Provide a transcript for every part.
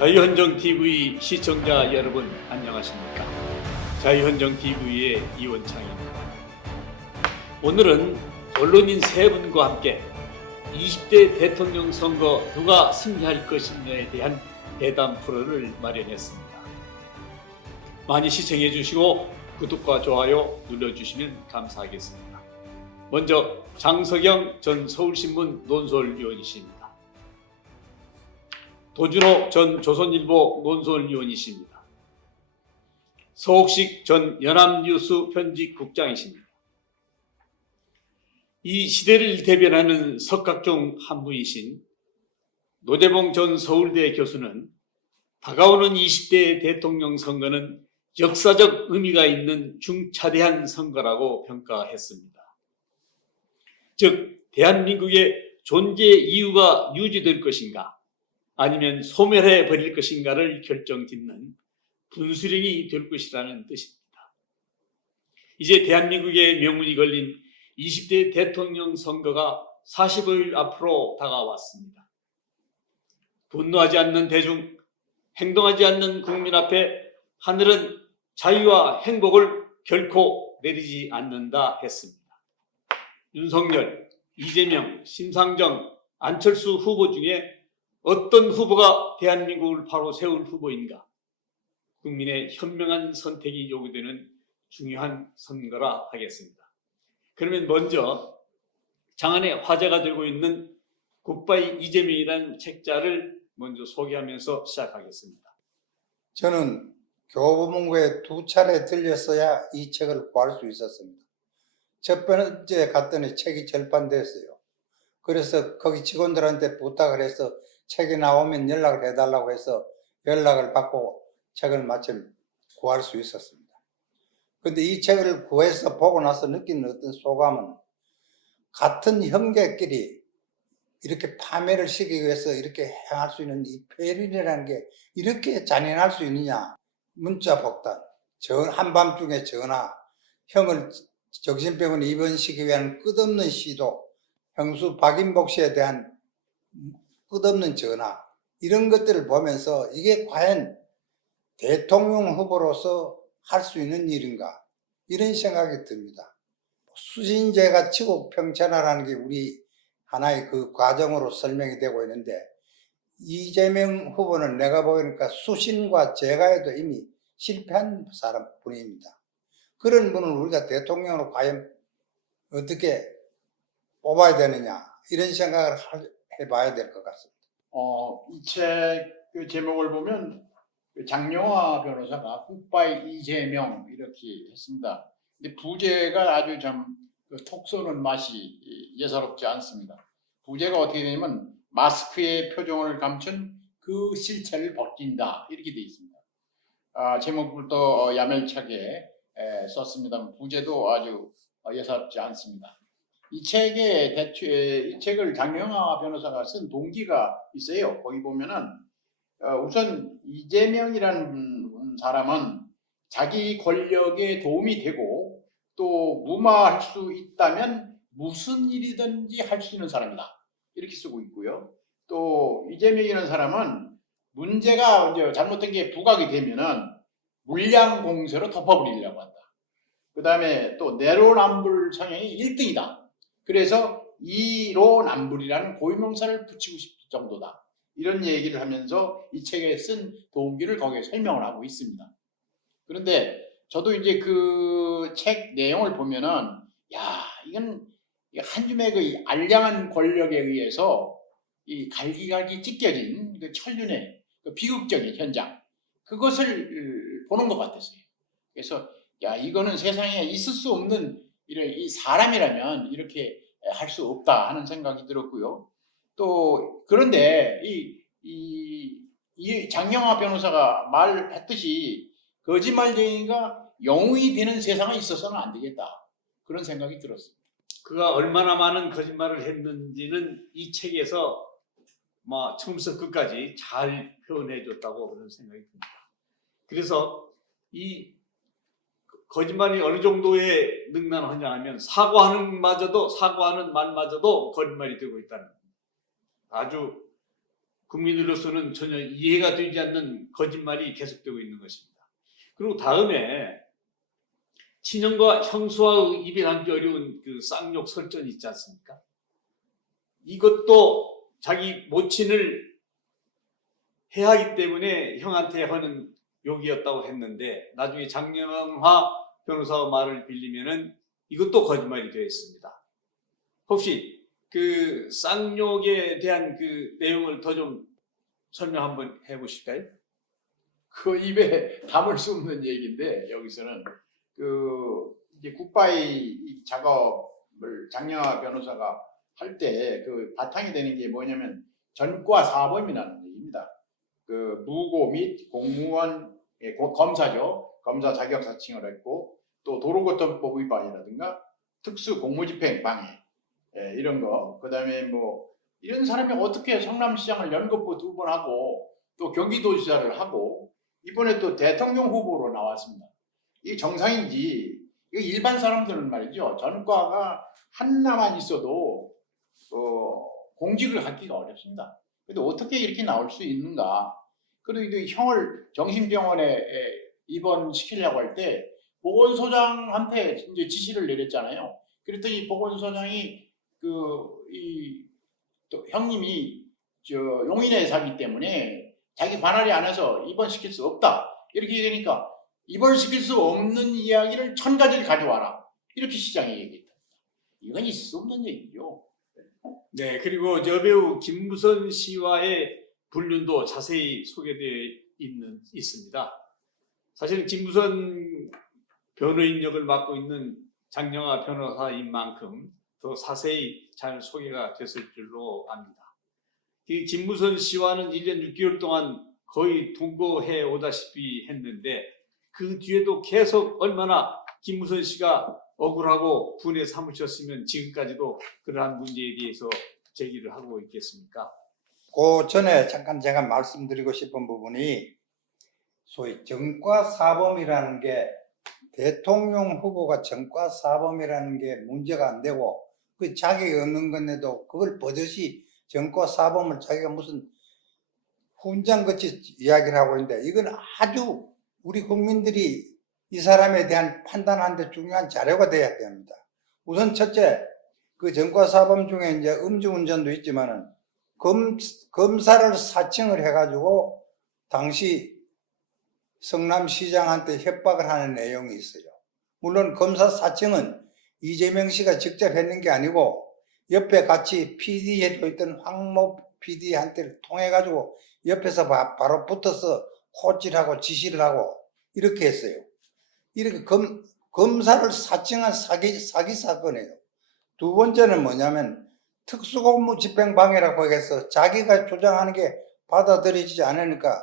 자유헌정TV 시청자 여러분 안녕하십니까? 자유헌정TV의 이원창입니다. 오늘은 언론인 세 분과 함께 20대 대통령 선거 누가 승리할 것인가에 대한 대담 프로를 마련했습니다. 많이 시청해 주시고 구독과 좋아요 눌러주시면 감사하겠습니다. 먼저 장석영 전 서울신문 논설위원이십니다. 도준호 전 조선일보 논설위원이십니다. 서옥식 전 연합뉴스 편집국장이십니다. 이 시대를 대변하는 석각 중 한 분이신 노재봉 전 서울대 교수는 다가오는 20대 대통령 선거는 역사적 의미가 있는 중차대한 선거라고 평가했습니다. 즉, 대한민국의 존재 이유가 유지될 것인가 아니면 소멸해 버릴 것인가를 결정짓는 분수령이 될 것이라는 뜻입니다. 이제 대한민국의 명운이 걸린 20대 대통령 선거가 45일 앞으로 다가왔습니다. 분노하지 않는 대중, 행동하지 않는 국민 앞에 하늘은 자유와 행복을 결코 내리지 않는다 했습니다. 윤석열, 이재명, 심상정, 안철수 후보 중에 어떤 후보가 대한민국을 바로 세울 후보인가? 국민의 현명한 선택이 요구되는 중요한 선거라 하겠습니다. 그러면 먼저 장안의 화제가 되고 있는 굿바이 이재명이라는 책자를 먼저 소개하면서 시작하겠습니다. 저는 교보문고에 2차례 들렸어야 이 책을 구할 수 있었습니다. 첫 번째 갔더니 책이 절판됐어요. 그래서 거기 직원들한테 부탁을 해서 책이 나오면 연락을 해달라고 해서 연락을 받고 책을 마침 구할 수 있었습니다. 근데 이 책을 구해서 보고 나서 느끼는 어떤 소감은 같은 형제끼리 이렇게 파멸을 시키기 위해서 이렇게 행할 수 있는 이 폐륜이라는 게 이렇게 잔인할 수 있느냐. 문자 폭탄, 한밤중에 전화, 형을 정신병원에 입원시키기 위한 끝없는 시도, 형수 박인복 씨에 대한 끝없는 전화, 이런 것들을 보면서 이게 과연 대통령 후보로서 할 수 있는 일인가, 이런 생각이 듭니다. 수신제가 치국평천하라는 게 우리 하나의 그 과정으로 설명이 되고 있는데, 이재명 후보는 내가 보니까 수신과 제가에도 이미 실패한 분입니다. 그런 분을 우리가 대통령으로 과연 어떻게 뽑아야 되느냐, 이런 생각을 해봐야 될 것 같습니다. 이 책 그 제목을 보면 장영화 변호사가 굿바이 이재명 이렇게 했습니다. 근데 부제가 아주 참 톡 쏘는 맛이 예사롭지 않습니다. 부제가 어떻게 되냐면 마스크의 표정을 감춘 그 실체를 벗긴다, 이렇게 되어 있습니다. 제목부터 야멸차게 썼습니다. 부제도 아주 예사롭지 않습니다. 이 책을 장영하 변호사가 쓴 동기가 있어요. 거기 보면은 우선 이재명이라는 사람은 자기 권력에 도움이 되고 또 무마할 수 있다면 무슨 일이든지 할 수 있는 사람이다, 이렇게 쓰고 있고요. 또 이재명이라는 사람은 문제가 이제 잘못된 게 부각이 되면은 물량 공세로 덮어버리려고 한다. 그 다음에 또 내로남불 성향이 1등이다. 그래서 이로남불이라는 고유명사를 붙이고 싶을 정도다, 이런 얘기를 하면서 이 책에 쓴 동기를 거기에 설명을 하고 있습니다. 그런데 저도 이제 그 책 내용을 보면은, 야, 이건 한 줌의 그 알량한 권력에 의해서 이 갈기갈기 찢겨진 그 천륜의 그 비극적인 현장, 그것을 보는 것 같았어요. 그래서 야, 이거는 세상에 있을 수 없는 이 사람이라면 이렇게 할 수 없다 하는 생각이 들었고요. 또 그런데 이 장영하 변호사가 말했듯이 거짓말쟁이가 영웅이 되는 세상에 있어서는 안 되겠다, 그런 생각이 들었습니다. 그가 얼마나 많은 거짓말을 했는지는 이 책에서 처음부터 끝까지 잘 표현해 줬다고 그런 생각이 듭니다. 그래서 이 거짓말이 어느 정도의 능란하냐 하면 사과하는 말마저도 거짓말이 되고 있다는, 아주 국민으로서는 전혀 이해가 되지 않는 거짓말이 계속되고 있는 것입니다. 그리고 다음에 친형과 형수와의 입양하기 어려운 그 쌍욕 설전 있지 않습니까? 이것도 자기 모친을 해하기 때문에 형한테 하는 욕이었다고 했는데 나중에 장영화 변호사의 말을 빌리면은 이것도 거짓말이 되어 있습니다. 혹시 그 쌍욕에 대한 그 내용을 더 좀 설명 한번 해보실까요? 그 입에 담을 수 없는 얘기인데 여기서는 그 이제 굿바이 작업을 장영하 변호사가 할 때 그 바탕이 되는 게 뭐냐면 전과 사범이라는 얘기입니다. 그 무고 및 공무원 검사죠. 검사 자격 사칭을 했고 또 도로교통법 위반이라든가 특수 공무집행 방해 이런 거. 그다음에 뭐 이런 사람이 어떻게 성남시장을 연거푸 2번 하고 또 경기도지사를 하고 이번에 또 대통령 후보로 나왔습니다. 이게 정상인지 이거 일반 사람들은 말이죠. 전과가 하나만 있어도 공직을 갖기가 어렵습니다. 근데 어떻게 이렇게 나올 수 있는가? 그리고 형을 정신병원에 입원시키려고 할 때 보건소장한테 이제 지시를 내렸잖아요. 그랬더니 보건소장이 또 형님이 용인에 사기 때문에 자기 관할이 안 해서 입원시킬 수 없다. 이렇게 되니까 입원시킬 수 없는 이야기를 1000가지를 가져와라. 이렇게 시장이 얘기했다. 이건 있을 수 없는 얘기죠. 네, 그리고 여배우 김무선 씨와의 불륜도 자세히 소개되어 있습니다. 사실 김무선 변호인 역을 맡고 있는 장영하 변호사인 만큼 더 자세히 잘 소개가 됐을 줄로 압니다. 이 김무선 씨와는 1년 6개월 동안 거의 동거해 오다시피 했는데 그 뒤에도 계속 얼마나 김무선 씨가 억울하고 분에 사무쳤으면 지금까지도 그러한 문제에 대해서 제기를 하고 있겠습니까? 그 전에 잠깐 제가 말씀드리고 싶은 부분이 소위 전과사범이라는 게 대통령 후보가 전과사범이라는 게 문제가 안 되고 그 자격이 없는 건데도 그걸 버젓이 전과사범을 자기가 무슨 훈장같이 이야기를 하고 있는데 이건 아주 우리 국민들이 이 사람에 대한 판단하는데 중요한 자료가 돼야 됩니다. 우선 첫째, 그 전과사범 중에 이제 음주운전도 있지만은 검사를 사칭을 해가지고 당시 성남시장한테 협박을 하는 내용이 있어요. 물론 검사 사칭은 이재명 씨가 직접 했는 게 아니고 옆에 같이 PD 해도 있던 황모 PD한테 통해가지고 옆에서 바로 붙어서 코찔하고 지시를 하고 이렇게 했어요. 이렇게 검사를 사칭한 사기 사건이에요. 두 번째는 뭐냐면 특수공무집행방해라고 해서 자기가 주장하는 게 받아들여지지 않으니까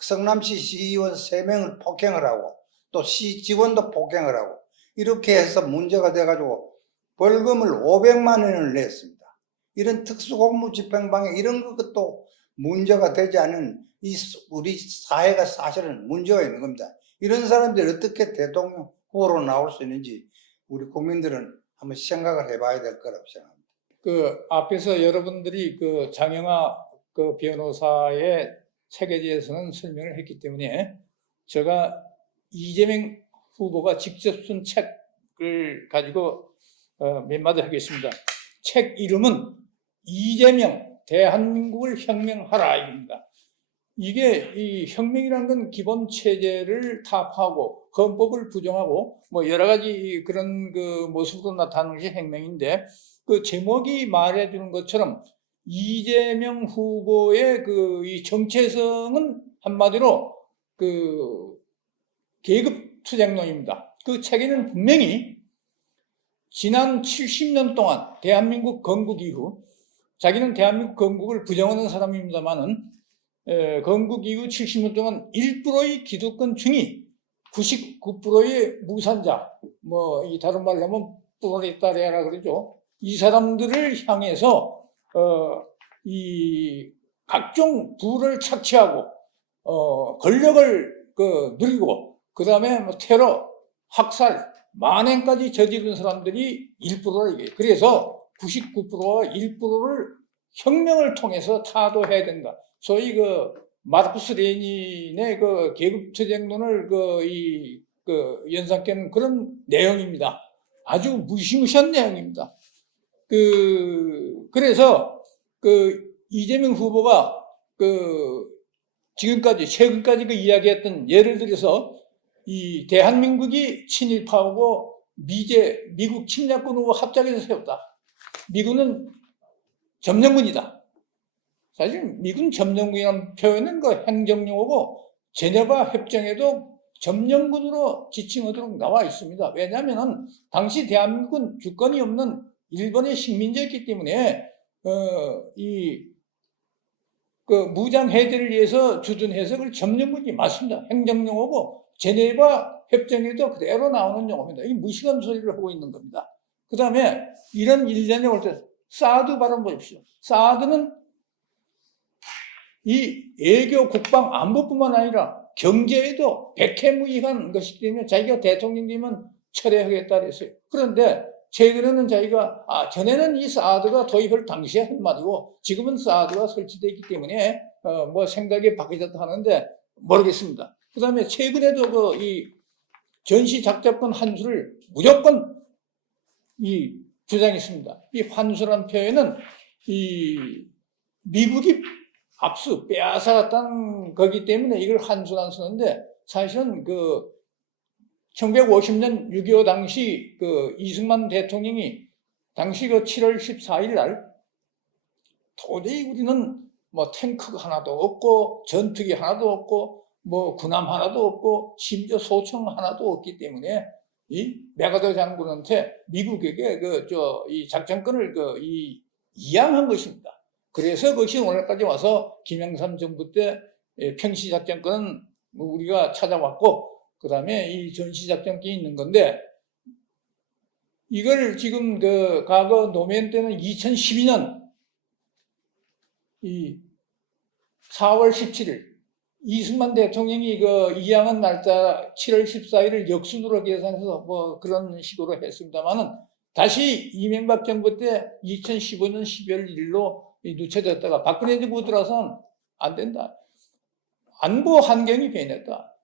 성남시 시의원 3명을 폭행을 하고 또 시 직원도 폭행을 하고 이렇게 해서 문제가 돼가지고 벌금을 500만 원을 냈습니다. 이런 특수공무집행방해 이런 것도 문제가 되지 않은 우리 사회가 사실은 문제가 있는 겁니다. 이런 사람들이 어떻게 대통령 후보로 나올 수 있는지 우리 국민들은 한번 생각을 해봐야 될 거라고 생각합니다. 그 앞에서 여러분들이 그 장영하 그 변호사의 책에 대해서는 설명을 했기 때문에 제가 이재명 후보가 직접 쓴 책을 가지고 몇 마디 하겠습니다. 책 이름은 이재명 대한민국을 혁명하라 입니다. 이게 이 혁명이라는 건 기본 체제를 타파하고 헌법을 부정하고 뭐 여러 가지 그런 그 모습으로 나타나는 것이 혁명인데 그 제목이 말해주는 것처럼 이재명 후보의 그 이 정체성은 한마디로 그 계급 투쟁론입니다. 그 책에는 분명히 지난 70년 동안 대한민국 건국 이후 자기는 대한민국 건국을 부정하는 사람입니다만은 건국 이후 70년 동안 1%의 기득권 중이 99%의 무산자, 뭐 이 다른 말로 하면 프롤레타리아라 그러죠. 이 사람들을 향해서 이 각종 부를 착취하고 권력을 누리고 그 다음에 뭐 테러, 학살, 만행까지 저지른 사람들이 1%라 이게. 그래서 99%와 1%를 혁명을 통해서 타도해야 된다. 소위 그 마르쿠스 레닌의 그 계급투쟁론을 연상케는 그런 내용입니다. 아주 무시무시한 내용입니다. 그래서 이재명 후보가 최근까지 이야기했던 예를 들어서 이 대한민국이 친일파하고 미국 침략군하고 합작해서 세웠다. 미군은 점령군이다. 사실 미군 점령군이라는 표현은 행정용어고 제네바 협정에도 점령군으로 지칭하도록 나와 있습니다. 왜냐하면 당시 대한민국은 주권이 없는 일본의 식민지였기 때문에 무장 해제를 위해서 주둔 해석을 점령군이 맞습니다. 행정용어고 제네바 협정에도 그대로 나오는 용어입니다. 이 무식한 소리를 하고 있는 겁니다. 그 다음에 이런 일련에 올 때 사드 발언 보십시오. 사드는 이 외교, 국방, 안보뿐만 아니라 경제에도 백해무익한 것이기 때문에 자기가 대통령 되면 철회하겠다 그랬어요. 그런데 최근에는 자기가 전에는 이 사드가 도입할 당시에 한 말이고 지금은 사드가 설치되어 있기 때문에 생각이 바뀌었다 하는데 모르겠습니다. 그 다음에 최근에도 이 전시작전권 환수를 무조건 주장했습니다. 이 환수란 표현은 이 미국이 압수, 빼앗아갔다는 거기 때문에 이걸 환수란 쓰는데 사실은 1950년 6.25 당시 이승만 대통령이 당시 7월 14일 날 도저히 우리는 탱크가 하나도 없고 전투기 하나도 없고 군함 하나도 없고 심지어 소총 하나도 없기 때문에 이 메가더 장군한테 미국에게 이 작전권을 이양한 것입니다. 그래서 그것이 오늘까지 와서 김영삼 정부 때 평시 작전권은 우리가 찾아왔고 그 다음에 이 전시 작전권이 있는 건데 이걸 지금 과거 노무현 때는 2012년 4월 17일 이승만 대통령이 이양한 날짜 7월 14일을 역순으로 계산해서 그런 식으로 했습니다만은 다시 이명박 정부 때 2015년 12월 1일로 늦춰졌다가 박근혜 정부 들어서는 안 된다. 안보 환경이 변했다.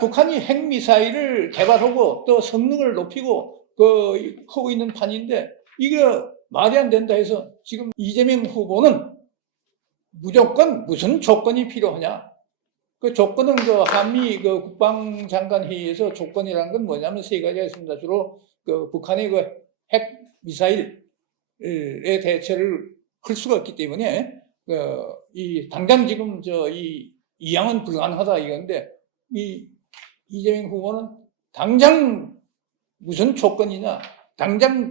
북한이 핵미사일을 개발하고 또 성능을 높이고 하고 있는 판인데 이게 말이 안 된다 해서 지금 이재명 후보는 무조건 무슨 조건이 필요하냐. 그 조건은 한미 국방장관 회의에서 조건이라는 건 뭐냐면 세 가지가 있습니다. 주로 북한의 핵 미사일에 대처를 할 수가 없기 때문에 당장 지금 이양은 불가능하다 이건데 이재명 후보는 당장 무슨 조건이냐 당장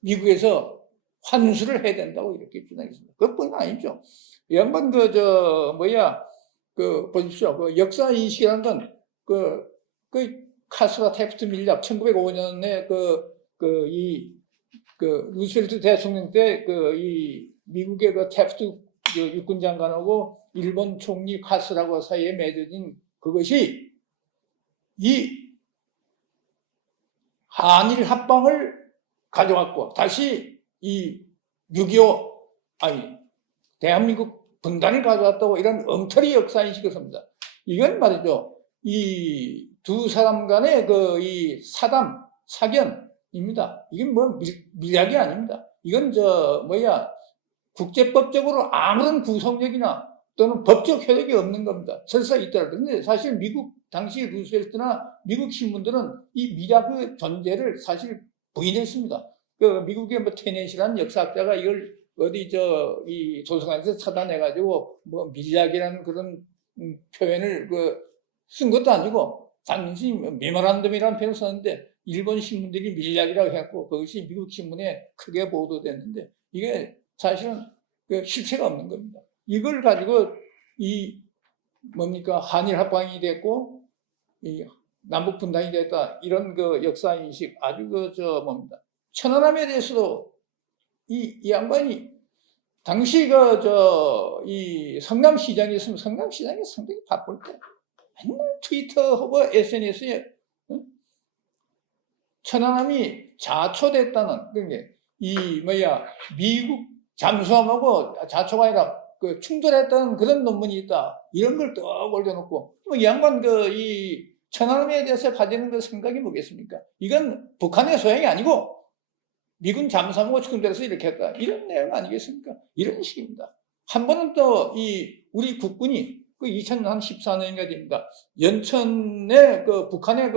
미국에서 환수를 해야 된다고 이렇게 주장했습니다. 그것뿐이 아니죠. 이 양반 보십시오. 역사 인식이라는 건 카스라 테프트 밀락 1905년에 루스벨트 대통령 때 미국의 테프트 육군 장관하고 일본 총리 카스라고 사이에 맺어진 그것이 이 한일 합방을 가져왔고 다시 이 6.25 대한민국 분단을 가져왔다고 이런 엉터리 역사인식을 합니다. 이건 말이죠. 이 두 사람 간의 이 사견입니다. 이게 밀약이 아닙니다. 이건 국제법적으로 아무런 구속력이나 또는 법적 효력이 없는 겁니다. 설사 있더라도. 근데 사실 당시 루스벨트나 미국 신문들은 이 밀약의 존재를 사실 부인했습니다. 미국의 테넷이라는 역사학자가 이걸 이 도서관에서 찾아내가지고 밀약이라는 그런 표현을 쓴 것도 아니고 단지 메모란덤이라는 표현을 썼는데 일본 신문들이 밀약이라고 했고 그것이 미국 신문에 크게 보도됐는데 이게 사실은 실체가 없는 겁니다. 이걸 가지고 한일 합방이 됐고 남북 분단이 됐다 이런 역사 인식 아주 천안함에 대해서도 이 양반이 당시 이 성남시장이었으면 성남시장이 상당히 바쁠 때 맨날 트위터하고 SNS에 천안함이 자초됐다는 미국 잠수함하고 자초가 아니라 그 충돌했다는 그런 논문이 있다. 이런 걸 또 올려놓고 뭐 이 양반 이 천안함에 대해서 가지는 그 생각이 뭐겠습니까? 이건 북한의 소양이 아니고 미군 잠수함하고 충돌해서 이렇게 했다. 이런 내용 아니겠습니까? 이런 식입니다. 한 번은 또 우리 국군이 그 2014년인가 됩니다. 연천에 그 북한의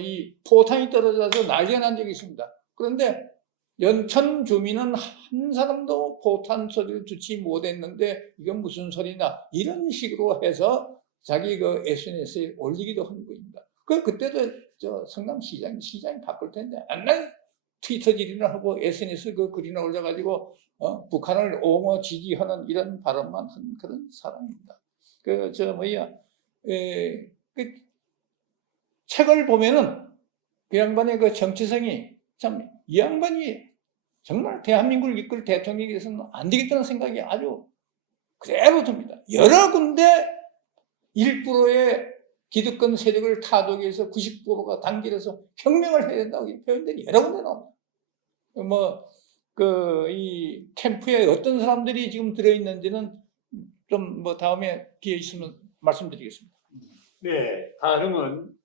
이 포탄이 떨어져서 난리가 난 적이 있습니다. 그런데 연천 주민은 한 사람도 포탄 소리를 듣지 못했는데 이건 무슨 소리냐 이런 식으로 해서 자기 그 SNS에 올리기도 한 겁니다. 그때도 성남시장이 바꿀 텐데 맨날 트위터질이나 하고 SNS 그 글이나 올려가지고 북한을 옹호 지지하는 이런 발언만 한 그런 사람입니다. 책을 보면은 그 양반의 그 정치성이 참 이 양반이 정말 대한민국을 이끌 대통령이 돼서는 안 되겠다는 생각이 아주 그대로 듭니다. 여러 군데 1%의 기득권 세력을 타도하기 위해서 90%가 단결해서 혁명을 해야 된다고 표현들이 여러 군데 나옵니다. 이 캠프에 어떤 사람들이 지금 들어있는지는 좀 다음에 기회 있으면 말씀드리겠습니다. 네, 다음은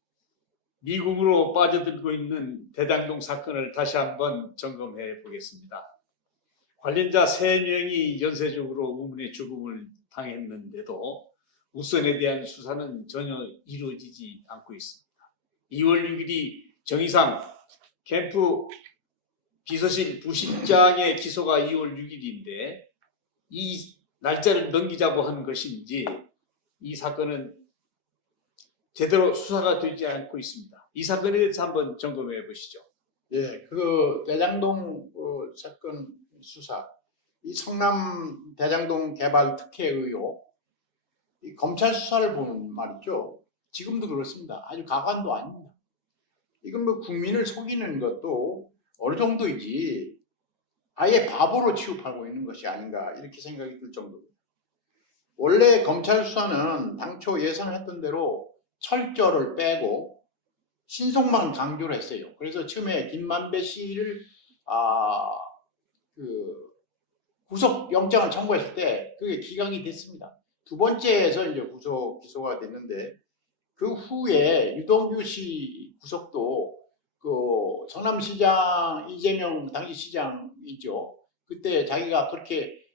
미국으로 빠져들고 있는 대장동 사건을 다시 한번 점검해 보겠습니다. 관련자 3명이 연쇄적으로 우문의 죽음을 당했는데도 우선에 대한 수사는 전혀 이루어지지 않고 있습니다. 2월 6일이 정의상 캠프 비서실 부실장의 기소가 2월 6일인데 이 날짜를 넘기자고 한 것인지 이 사건은 제대로 수사가 되지 않고 있습니다. 이 사건에 대해서 한번 점검해 보시죠. 예, 그 대장동 사건 수사, 이 성남 대장동 개발 특혜 의혹, 이 검찰 수사를 보면 말이죠. 지금도 그렇습니다. 아주 가관도 아닙니다. 이건 뭐 국민을 속이는 것도 어느 정도이지 아예 바보로 취급하고 있는 것이 아닌가 이렇게 생각이 들 정도입니다. 원래 검찰 수사는 당초 예상했던 대로 철저를 빼고 신속만 강조를 했어요. 그래서 처음에 김만배 씨를 구속 영장을 청구했을 때 그게 기각이 됐습니다. 두 번째에서 이제 기소가 됐는데 그 후에 유동규 씨 구속도 그 성남시장 이재명 당시 시장이죠. 그때 자기가 그렇게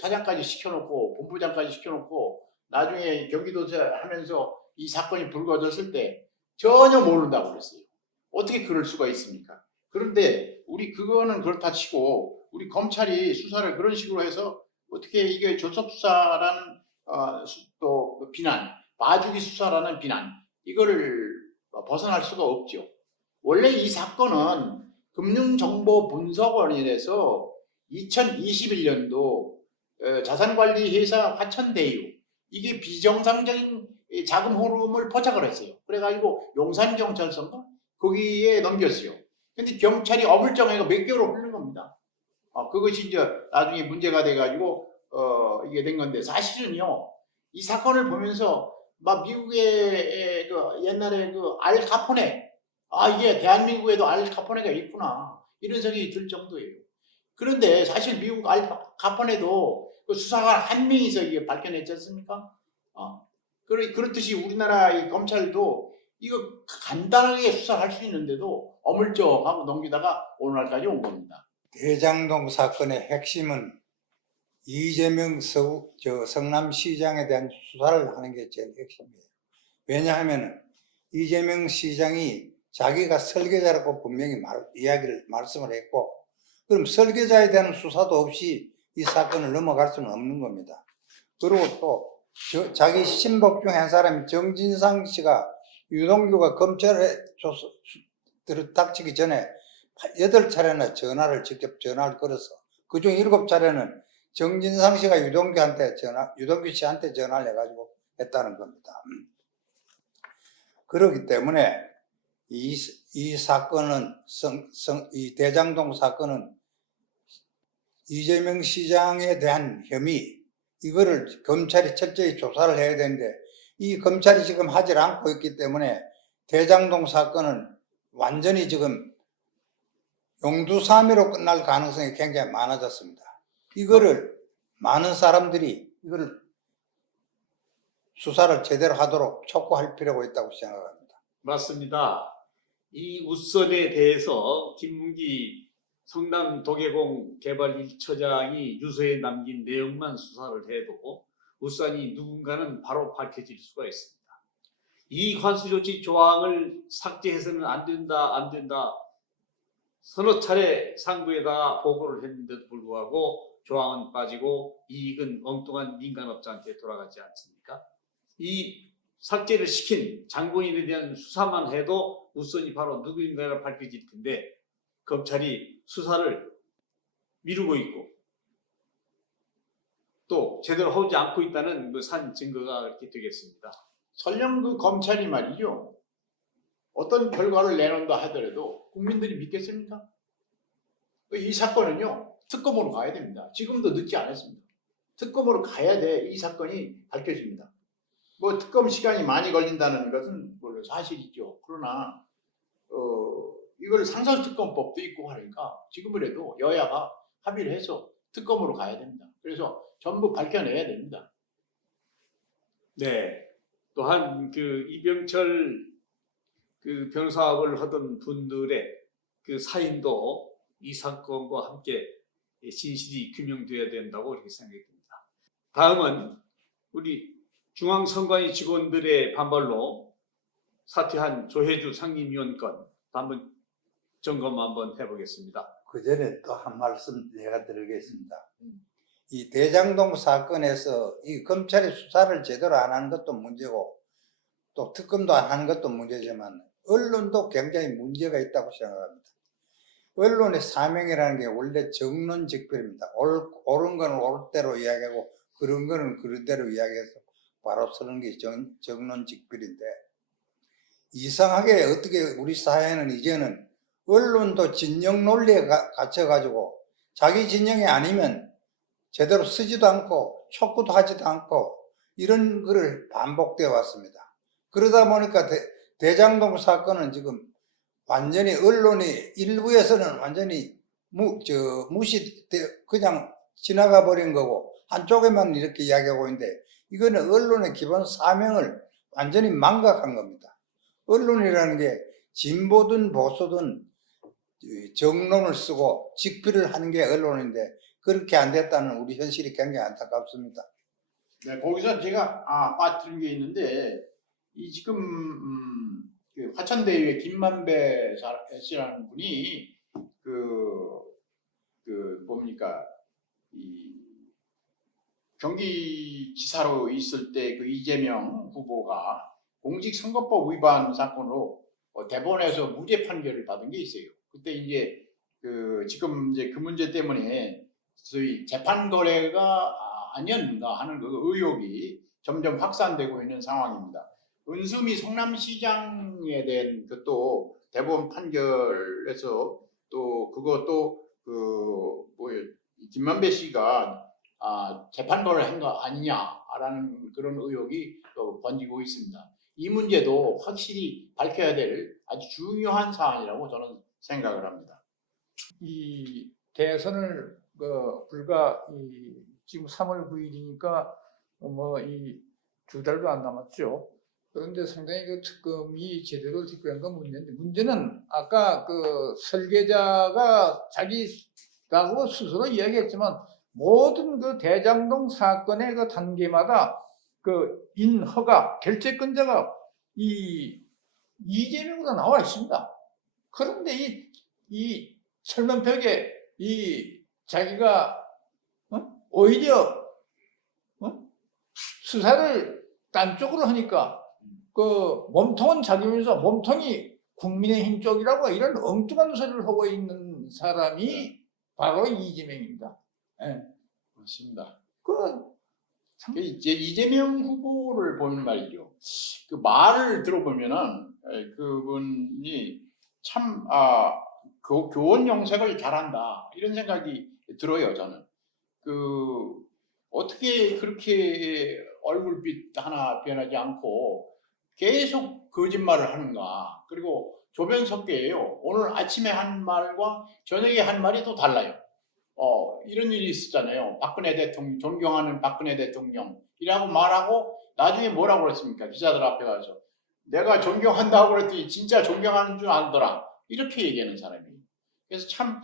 사장까지 시켜놓고 본부장까지 시켜놓고 나중에 경기도지사 하면서 이 사건이 불거졌을 때 전혀 모른다고 그랬어요. 어떻게 그럴 수가 있습니까? 그런데 우리 그거는 그렇다 치고 우리 검찰이 수사를 그런 식으로 해서 어떻게 이게 졸속 수사라는 또 비난, 봐주기 수사라는 비난 이거를 벗어날 수가 없죠. 원래 이 사건은 금융정보분석원에서 2021년도 자산관리회사 화천대유 이게 비정상적인 자금 흐름을 포착을 했어요. 그래가지고 용산경찰서인가 거기에 넘겼어요. 근데 경찰이 어물쩡해가 몇 개월 흐른 겁니다. 그것이 이제 나중에 문제가 돼가지고 이게 된 건데 사실은요 이 사건을 보면서 막 미국의 그 옛날에 그 알 카포네 이게 대한민국에도 알 카포네가 있구나 이런 생각이 들 정도예요. 그런데 사실 미국 알 카포네도 그 수사관 한 명이서 이게 밝혀냈지 않습니까? 그렇듯이 우리나라 이 검찰도 이거 간단하게 수사할 수 있는데도 어물쩍하고 넘기다가 오늘날까지 온 겁니다. 대장동 사건의 핵심은 이재명 성남시장에 대한 수사를 하는 게 제일 핵심이에요. 왜냐하면 이재명 시장이 자기가 설계자라고 분명히 말씀을 했고 그럼 설계자에 대한 수사도 없이 이 사건을 넘어갈 수는 없는 겁니다. 그리고 또 자기 신복 중에 한 사람이 정진상 씨가 유동규가 검찰에 닥치기 전에 8차례나 직접 전화를 걸어서 그중 7차례는 정진상 씨가 유동규 씨한테 전화를 해가지고 했다는 겁니다. 그렇기 때문에 이 사건은 이 대장동 사건은 이재명 시장에 대한 혐의 이거를 검찰이 철저히 조사를 해야 되는데 이 검찰이 지금 하질 않고 있기 때문에 대장동 사건은 완전히 지금 용두사미로 끝날 가능성이 굉장히 많아졌습니다. 이거를 많은 사람들이 이거를 수사를 제대로 하도록 촉구할 필요가 있다고 생각합니다. 맞습니다. 이 우선에 대해서 김문기 성남 도계공 개발 1처장이 유서에 남긴 내용만 수사를 해도 우선이 누군가는 바로 밝혀질 수가 있습니다. 이 관수조치 조항을 삭제해서는 안 된다 서너 차례 상부에다가 보고를 했는데도 불구하고 조항은 빠지고 이익은 엉뚱한 민간업자한테 돌아가지 않습니까? 이 삭제를 시킨 장본인에 대한 수사만 해도 우선이 바로 누구인가가 밝혀질 텐데 검찰이 수사를 미루고 있고 또 제대로 하지 않고 있다는 그 산 증거가 이렇게 되겠습니다. 설령 그 검찰이 말이죠. 어떤 결과를 내놓는다 하더라도 국민들이 믿겠습니까? 이 사건은요. 특검으로 가야 됩니다. 지금도 늦지 않았습니다. 특검으로 가야 돼 이 사건이 밝혀집니다. 뭐 특검 시간이 많이 걸린다는 것은 물론 사실이죠. 그러나 이걸 상설특검법도 있고 하니까 지금이라도 여야가 합의를 해서 특검으로 가야 됩니다. 그래서 전부 밝혀내야 됩니다. 네. 또한 그 이병철 그 변호사업을 하던 분들의 그 사인도 이 사건과 함께 진실이 규명돼야 된다고 이렇게 생각이 듭니다. 다음은 우리 중앙선관위 직원들의 반발로 사퇴한 조혜주 상임위원 건 한번 점검 한번 해보겠습니다. 그 전에 또 한 말씀 제가 드리겠습니다. 이 대장동 사건에서 이 검찰이 수사를 제대로 안 하는 것도 문제고 또 특검도 안 하는 것도 문제지만 언론도 굉장히 문제가 있다고 생각합니다. 언론의 사명이라는 게 원래 정론직필입니다. 옳은 건 옳은 대로 이야기하고 그런 거는 그런 대로 이야기해서 바로 서는 게 정론직필인데 이상하게 어떻게 우리 사회는 이제는 언론도 진영 논리에 갇혀가지고 자기 진영이 아니면 제대로 쓰지도 않고 촉구도 하지도 않고 이런 거를 반복되어 왔습니다. 그러다 보니까 대장동 사건은 지금 완전히 언론이 일부에서는 완전히 무시 그냥 지나가 버린 거고 한쪽에만 이렇게 이야기하고 있는데 이거는 언론의 기본 사명을 완전히 망각한 겁니다. 언론이라는 게 진보든 보수든 정론을 쓰고 직필을 하는 게 언론인데 그렇게 안 됐다는 우리 현실이 굉장히 안타깝습니다. 네, 거기서 제가 빠뜨린 게 있는데 이 지금 그 화천대유의 김만배 씨라는 분이 뭡니까 이 경기지사로 있을 때 그 이재명 후보가 공직선거법 위반 사건으로 대법원에서 무죄 판결을 받은 게 있어요. 그때 이제 지금 이제 그 문제 때문에 소위 재판 거래가 아니었는가 하는 그 의혹이 점점 확산되고 있는 상황입니다. 은수미 성남시장에 대한 또 대법원 판결에서 또 그것도 김만배 씨가 재판 거래를 한 거 아니냐라는 그런 의혹이 또 번지고 있습니다. 이 문제도 확실히 밝혀야 될 아주 중요한 사안이라고 저는 생각을 합니다. 이 대선을 불과 지금 3월 9일이니까 뭐 이 2달도 안 남았죠. 그런데 상당히 그 특검이 제대로 집행한 건 문제인데 문제는 아까 그 설계자가 자기라고 스스로 이야기했지만 모든 그 대장동 사건의 그 단계마다 그 인허가 결재권자가 이재명으로 나와 있습니다. 그런데 이 철문벽에 자기가 오히려 수사를 딴 쪽으로 하니까 그 몸통은 자기면서 몸통이 국민의힘 쪽이라고 이런 엉뚱한 소리를 하고 있는 사람이 바로 이재명입니다. 네. 맞습니다. 이제 이재명 후보를 보면 말이죠. 그 말을 들어보면은 그분이 참 교원 영색을 잘한다 이런 생각이 들어요. 저는 어떻게 그렇게 얼굴빛 하나 변하지 않고 계속 거짓말을 하는가. 그리고 조변석계예요. 오늘 아침에 한 말과 저녁에 한 말이 또 달라요. 이런 일이 있었잖아요. 박근혜 대통령, 존경하는 박근혜 대통령이라고 말하고 나중에 뭐라고 그랬습니까? 기자들 앞에 가서 내가 존경한다고 그랬더니 진짜 존경하는 줄 알더라. 이렇게 얘기하는 사람이에요. 그래서 참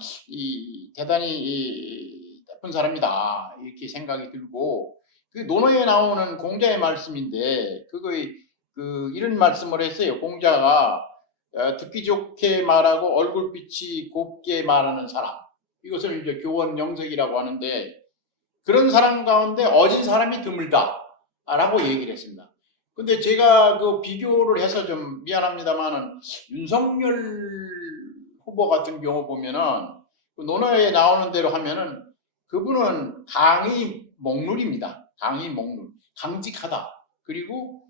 대단히 나쁜 사람이다 이렇게 생각이 들고, 그 논어에 나오는 공자의 말씀인데 이런 말씀을 했어요. 공자가 듣기 좋게 말하고 얼굴빛이 곱게 말하는 사람, 이것을 이제 교원 영색이라고 하는데, 그런 사람 가운데 어진 사람이 드물다라고 얘기를 했습니다. 근데 제가 그 비교를 해서 좀 미안합니다만은 윤석열 후보 같은 경우 보면은 그 논어에 나오는 대로 하면은 그분은 강의 목룰입니다. 강의 목룰, 강직하다, 그리고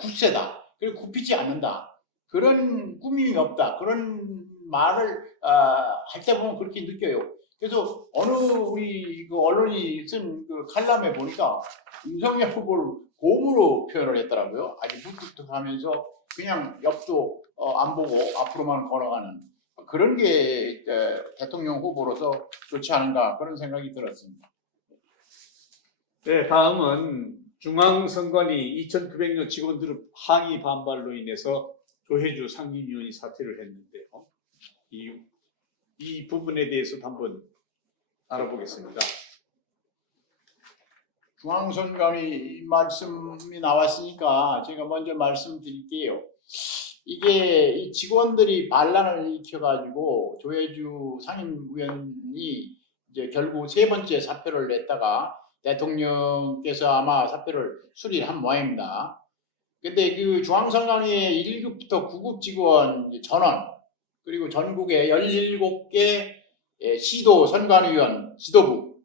굳세다, 그리고 굽히지 않는다, 그런 꾸밈이 없다, 그런 말을 할 때 보면 그렇게 느껴요. 그래서 어느 우리 그 언론이 쓴 그 칼럼에 보니까 윤석열 후보를 곰으로 표현을 했더라고요. 아주 무뚝뚝하면서 그냥 옆도 안 보고 앞으로만 걸어가는 그런 게 대통령 후보로서 좋지 않은가, 그런 생각이 들었습니다. 네, 다음은 중앙선관위 2900년 직원들의 항의 반발로 인해서 조혜주 상임위원이 사퇴를 했는데요. 이 부분에 대해서도 한번 알아보겠습니다. 중앙선관위 말씀이 나왔으니까 제가 먼저 말씀드릴게요. 이게 이 직원들이 반란을 일으켜가지고 조혜주 상임위원이 이제 결국 세 번째 사표를 냈다가 대통령께서 아마 사표를 수리를 한 모양입니다. 근데 그 중앙선관위의 1급부터 9급 직원 전원, 그리고 전국의 17개 시도 선관위원 지도부,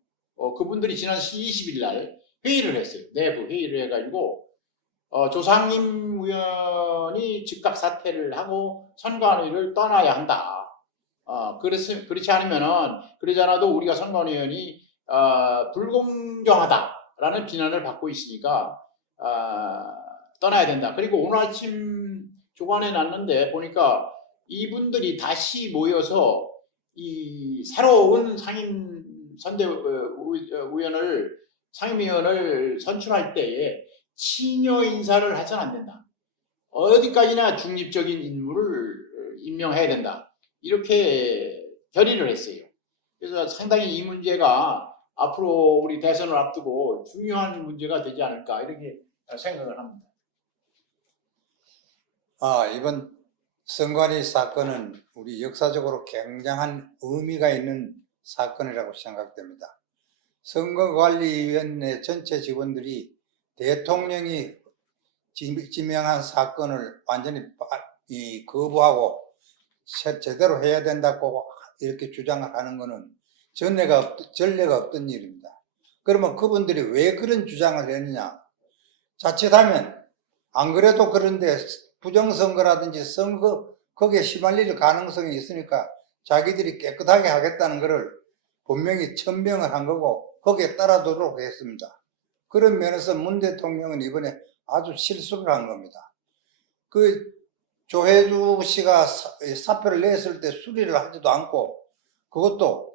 그분들이 지난 20일 날 회의를 했어요. 내부 회의를 해가지고 조상임 의원이 즉각 사퇴를 하고 선관위를 떠나야 한다. 그렇지 않으면은, 그러지 않아도 우리가 선관위원이 불공정하다라는 비난을 받고 있으니까 떠나야 된다. 그리고 오늘 아침 조간에 났는데 보니까 이분들이 다시 모여서 이 새로운 상임위원을 선출할 때에 친여 인사를 해서는 안 된다. 어디까지나 중립적인 인물을 임명해야 된다. 이렇게 결의를 했어요. 그래서 상당히 이 문제가 앞으로 우리 대선을 앞두고 중요한 문제가 되지 않을까, 이렇게 생각을 합니다. 이번 선관위 사건은 우리 역사적으로 굉장한 의미가 있는 사건이라고 생각됩니다. 선거관리위원회 전체 직원들이 대통령이 지명한 사건을 완전히 거부하고 제대로 해야 된다고 이렇게 주장하는 것은 전례가 없던 일입니다. 그러면 그분들이 왜 그런 주장을 했느냐? 자칫하면 안 그래도 그런데 부정선거라든지 선거 거기에 휘말릴 가능성이 있으니까 자기들이 깨끗하게 하겠다는 것을 분명히 천명을 한 거고 거기에 따라도록 했습니다. 그런 면에서 문 대통령은 이번에 아주 실수를 한 겁니다. 그 조혜주 씨가 사표를 냈을 때 수리를 하지도 않고, 그것도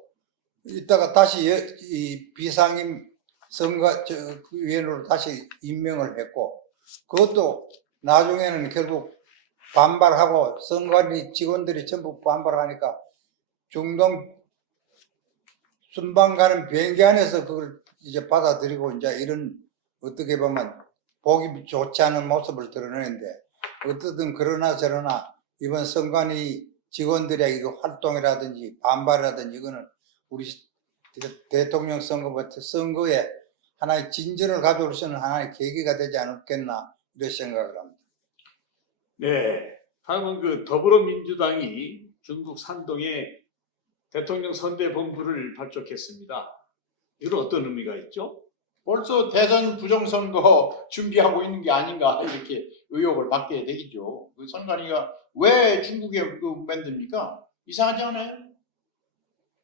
이따가 다시 이 비상임 선거위원으로 다시 임명을 했고, 그것도 나중에는 결국 반발하고 선관위 직원들이 전부 반발하니까 중동 순방 가는 비행기 안에서 그걸 이제 받아들이고 이제 이런 어떻게 보면 보기 좋지 않은 모습을 드러내는데, 어떻든 그러나 저러나 이번 선관위 직원들의 이거 활동이라든지 반발이라든지 이거는 우리 대통령 선거에 하나의 진전을 가져올 수 있는 하나의 계기가 되지 않겠나, 이런 생각을 합니다. 네, 다음은 그 더불어민주당이 중국 산동에 대통령 선대본부를 발족했습니다. 이건 어떤 의미가 있죠? 벌써 대선 부정선거 준비하고 있는 게 아닌가, 이렇게 의혹을 받게 되겠죠. 그 선관위가 왜 중국에 만듭니까? 이상하지 않아요?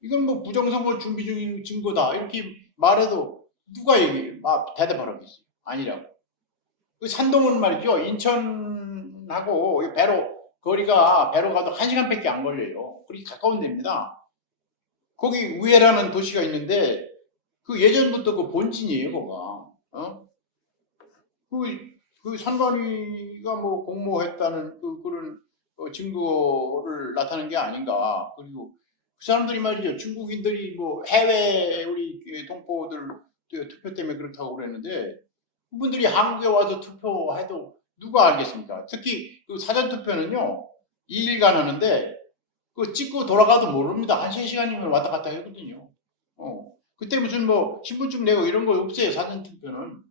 이건 뭐 부정선거 준비 중인 증거다, 이렇게 말해도 누가 대답을 하겠어요? 아니라고. 그 산동은 말이죠, 인천하고 배로 가도 1시간밖에 안 걸려요. 그렇게 가까운 데입니다. 거기 우에라는 도시가 있는데 그 예전부터 그 본진이에요, 거가. 그 선관위가 뭐 공모했다는 그런 증거를 나타낸 게 아닌가. 그리고 그 사람들이 말이죠. 중국인들이 뭐 해외 우리 동포들 투표 때문에 그렇다고 그랬는데 그분들이 한국에 와서 투표해도 누가 알겠습니까? 특히 그 사전 투표는요 2일간 하는데 그 찍고 돌아가도 모릅니다. 한 3시간이면 왔다 갔다 했거든요. 그때 무슨 뭐 신분증 내고 이런 거 없어요. 사전 투표는.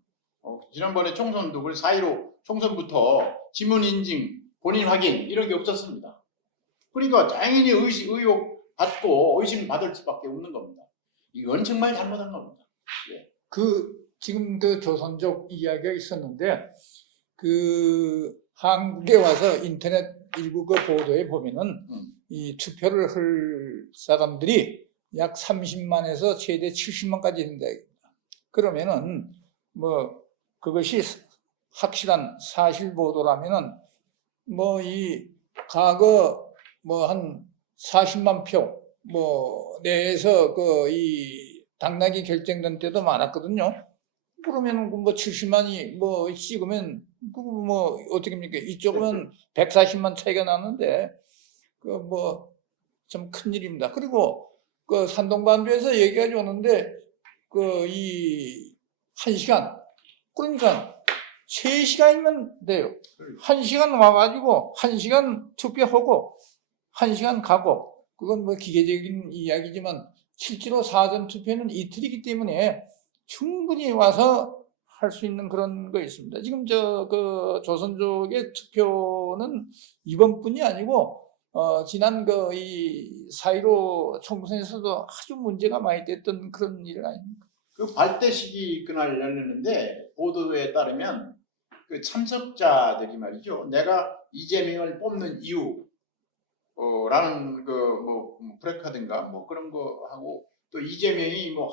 지난번에 총선도 그래서 4.15 총선부터 지문 인증, 본인 확인 이런 게 없었습니다. 그러니까 당연히 의혹 받고 의심 받을 수밖에 없는 겁니다. 이건 정말 잘못한 겁니다. 예. 지금 그 조선족 이야기가 있었는데 그 한국에 와서 인터넷 일부 그 보도에 보면은 이 투표를 할 사람들이 약 30만에서 최대 70만까지 된다. 그러면은 뭐 그것이 확실한 사실 보도라면은 뭐 이 과거 뭐 한 40만 표 뭐 내에서 그 이 당락이 결정된 때도 많았거든요. 그러면은 뭐 70만이 뭐 찍으면 뭐 어떻게 합니까? 이쪽은 140만 차이가 나는데 그 뭐 좀 큰일입니다. 그리고 그 산동반도에서 얘기가 오는데 그 이 1시간 그러니까 3시간이면 돼요. 1시간 와가지고 1시간 투표하고 1시간 가고 그건 뭐 기계적인 이야기지만 실제로 사전 투표는 이틀이기 때문에 충분히 와서 할 수 있는 그런 거 있습니다. 지금 그 조선족의 투표는 이번뿐이 아니고 지난 그 이 4.15 총선에서도 아주 문제가 많이 됐던 그런 일 아닙니까? 그 발대식이 그날 열렸는데 보도에 따르면 그 참석자들이 말이죠. 내가 이재명을 뽑는 이유 라는 그 뭐 프레카든가 뭐 그런 거 하고 또 이재명이 뭐